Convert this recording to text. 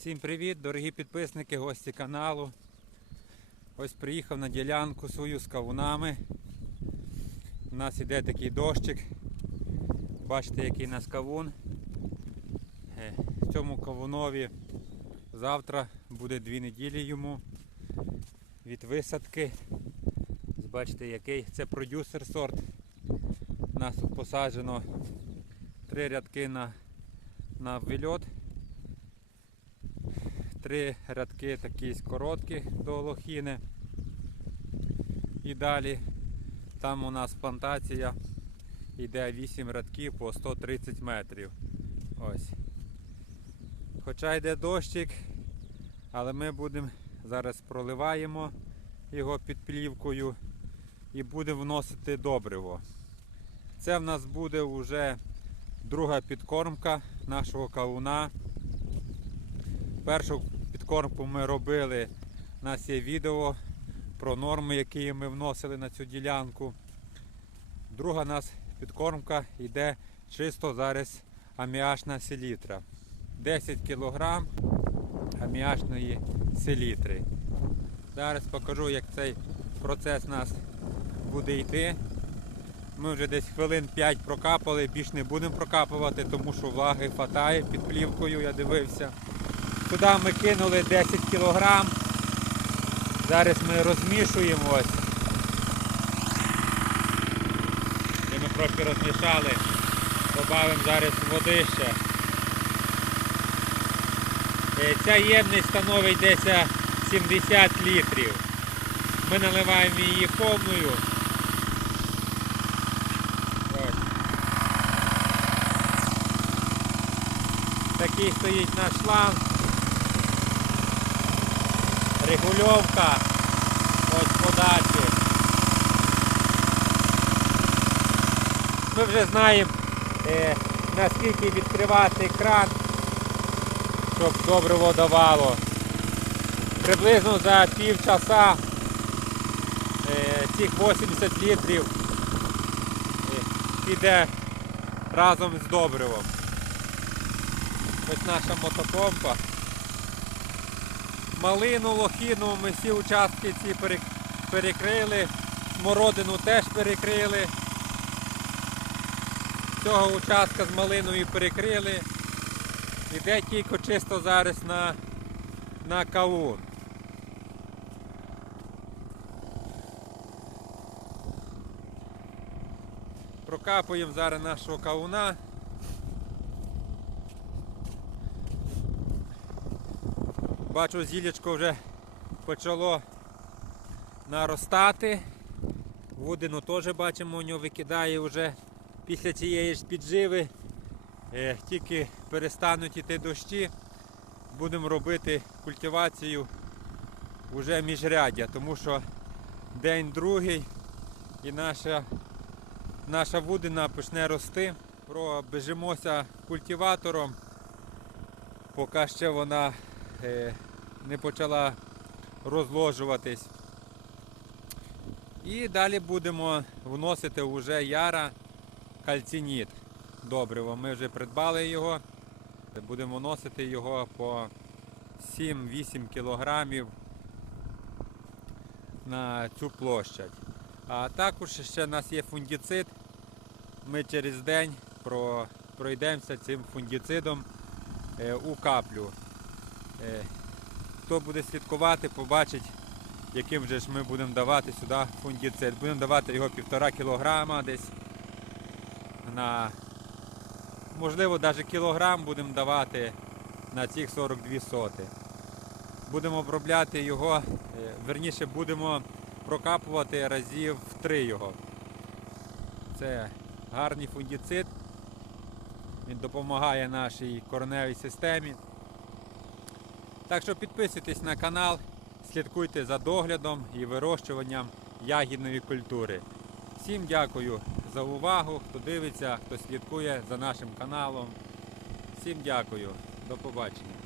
Всім привіт, дорогі підписники, гості каналу. Ось приїхав на ділянку свою з кавунами. У нас іде такий дощик. Бачите, який у нас кавун. Е, В цьому кавунові завтра буде дві неділі йому від висадки. Бачите, який це продюсер сорт. У нас тут посаджено три рядки на, на вильот. Три рядки такі короткі до лохіни. І далі там у нас плантація йде 8 рядків по 130 метрів. Ось. Хоча йде дощик, але ми будемо зараз проливаємо його під плівкою і будемо вносити добриво. Це в нас буде вже друга підкормка нашого кавуна. Першу підкормку ми робили, у нас є відео про норми, які ми вносили на цю ділянку. Друга у нас підкормка йде чисто зараз аміачна селітра. 10 кг аміачної селітри. Зараз покажу, як цей процес у нас буде йти. Ми вже десь хвилин 5 прокапали, більш не будемо прокапувати, тому що влаги хватає під плівкою, я дивився. Туди ми кинули 10 кг. Зараз ми розмішуємо ось. І ми трохи розмішали. Добавимо зараз води ще. Е, Ця ємність становить десь 70 літрів. Ми наливаємо її повною. Ось. Такий стоїть наш шланг. Регульовка. Ось подачі. Ми вже знаємо е, наскільки відкривати кран, щоб добриво давало. Приблизно за пів часа е, цих 80 літрів е, піде разом з добривом. Ось наша мотопомпа. Малину, лохіну ми всі участки ці перекрили, смородину теж перекрили. Цього участка з малиною перекрили. Іде тільки чисто зараз на, на кавун. Прокапуємо зараз нашого кавуна. Бачу, зілячко вже почало наростати. Водину теж бачимо, у нього викидає вже після цієї ж підживи. Е, тільки перестануть іти дощі, будемо робити культивацію вже міжряддя, тому що день другий і наша, наша вудина почне рости. Пробежимося культиватором, поки ще вона не почала розложуватись. І далі будемо вносити вже яра кальцініт добриво. Ми вже придбали його. Будемо вносити його по 7-8 кілограмів на цю площадь. А також ще в нас є фунгіцид. Ми через день пройдемося цим фунгіцидом е, у каплю. Е, хто буде слідкувати, побачить, яким же ж ми будемо давати сюди фунгіцид. Будемо давати його півтора кілограма десь на можливо навіть кілограм будемо давати на цих 42 соти. Будемо обробляти його, е, верніше будемо прокапувати разів в три його. Це гарний фунгіцид. Він допомагає нашій кореневій системі. Так що підписуйтесь на канал, слідкуйте за доглядом і вирощуванням ягідної культури. Всім дякую за увагу, хто дивиться, хто слідкує за нашим каналом. Всім дякую. До побачення.